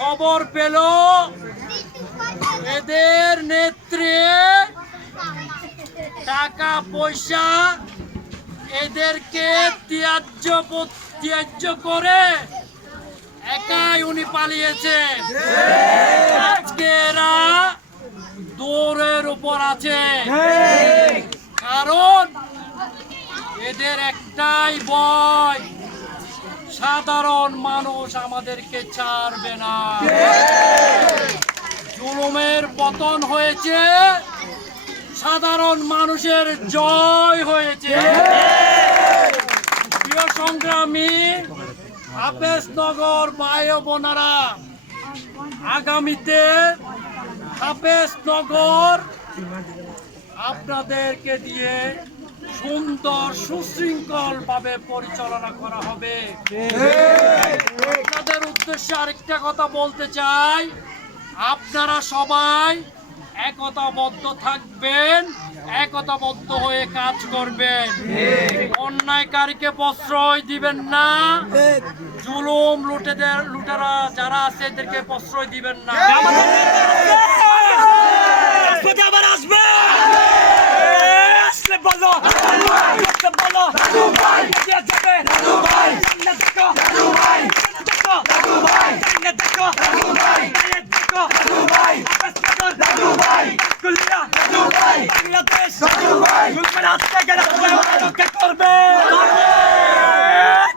খবর পেল এদের নেত্রী টাকা পয়সা এদেরকে ত্যায্য করে একাই উনি পালিয়েছে। আজকে এরা দৌড়ের উপর আছে, কারণ এদের একটাই ভয়, সাধারণ মানুষ আমাদেরকে ছাড়বে না। জুলুমের পতন হয়েছে, সাধারণ মানুষের জয় হয়েছে। প্রিয় সংগ্রামী হাফেজনগর ভাই বোনেরা, আগামীতে হাফেজনগর আপনাদেরকে দিয়ে সুন্দর সুশৃঙ্খল ভাবে পরিচালনা করা হবে। আপনাদের উদ্দেশ্যে আরেকটা কথা বলতে চাই, আপনারা সবাই একতাবদ্ধ থাকবেন, একতাবদ্ধ হয়ে কাজ করবেন, অন্যায়কারীকে প্রশ্রয় দিবেন না, জুলুম লুটেরা যারা আছে এদেরকে প্রশ্রয় দিবেন না।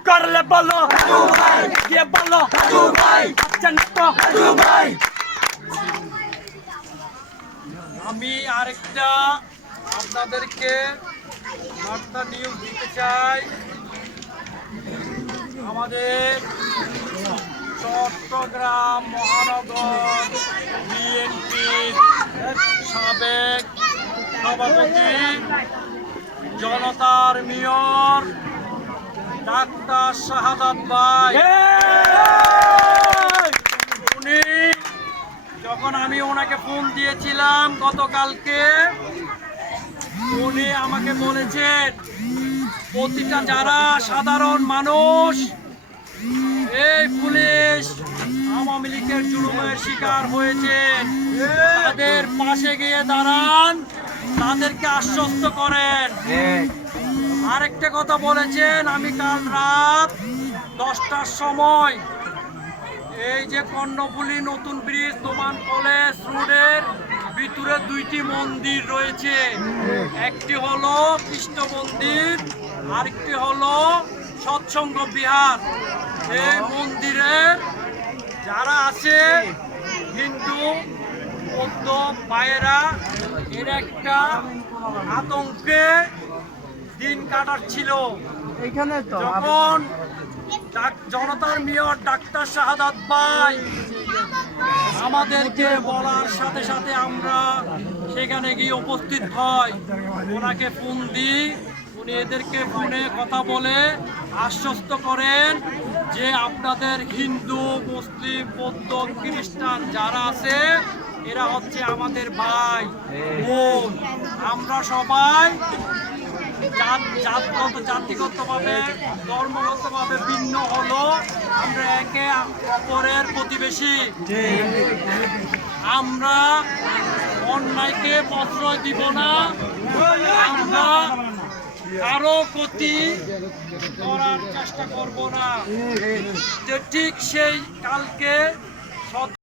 করলে বলো গিয়ে বলো আমি আরেকটা আপনাদেরকে বার্তা নিউজ দিতে চাই। আমাদের চট্টগ্রাম মহানগর বিএনপির সাবেক সভাপতি জনতার মেয়র ডাক্তার শাহাদাত ভাই, উনি যখন আমি ওনাকে ফোন দিয়েছিলাম গতকালকে, উনি আমাকে বলেছেন প্রতিটা যারা সাধারণ মানুষ এই পুলিশ আওয়ামী লীগের জুলুমের শিকার হয়েছে তাদের পাশে গিয়ে দাঁড়ান, তাদেরকে আশ্বস্ত করেন। আরেকটা কথা বলেছেন, আমি কাল রাত 10টার সময় এই যে কর্ণফুলী নতুন ব্রিজ নোমান কলেজ রোডের ভিতরে দুইটি মন্দির রয়েছে, একটি হলো কৃষ্ণ মন্দির, আরেকটি হলো সৎসঙ্গ বিহার। এই মন্দিরের যারা আছে হিন্দু বৌদ্ধ ভাইয়েরা, এর একটা আতঙ্কে দিন কাটাচ্ছিল। যখন জনতার মেয়র ডাক্তার শাহাদাত ভাই আমাদেরকে বলার সাথে সাথে আমরা সেখানে গিয়ে উপস্থিত হই, ওনাকে ফোন দিই, উনি এদেরকে ফোনে কথা বলে আশ্বস্ত করেন যে আপনাদের হিন্দু মুসলিম বৌদ্ধ খ্রিস্টান যারা আছে এরা হচ্ছে আমাদের ভাই বোন, আমরা সবাই জাতিগতভাবে ধর্মগতভাবে ভিন্ন হলো, আমরা একে অপরের প্রতিবেশী। আমরা অন্যায়কে প্রশ্রয় দিব না, আমরা কারো ক্ষতি করার চেষ্টা করব না। ঠিক সেই কালকে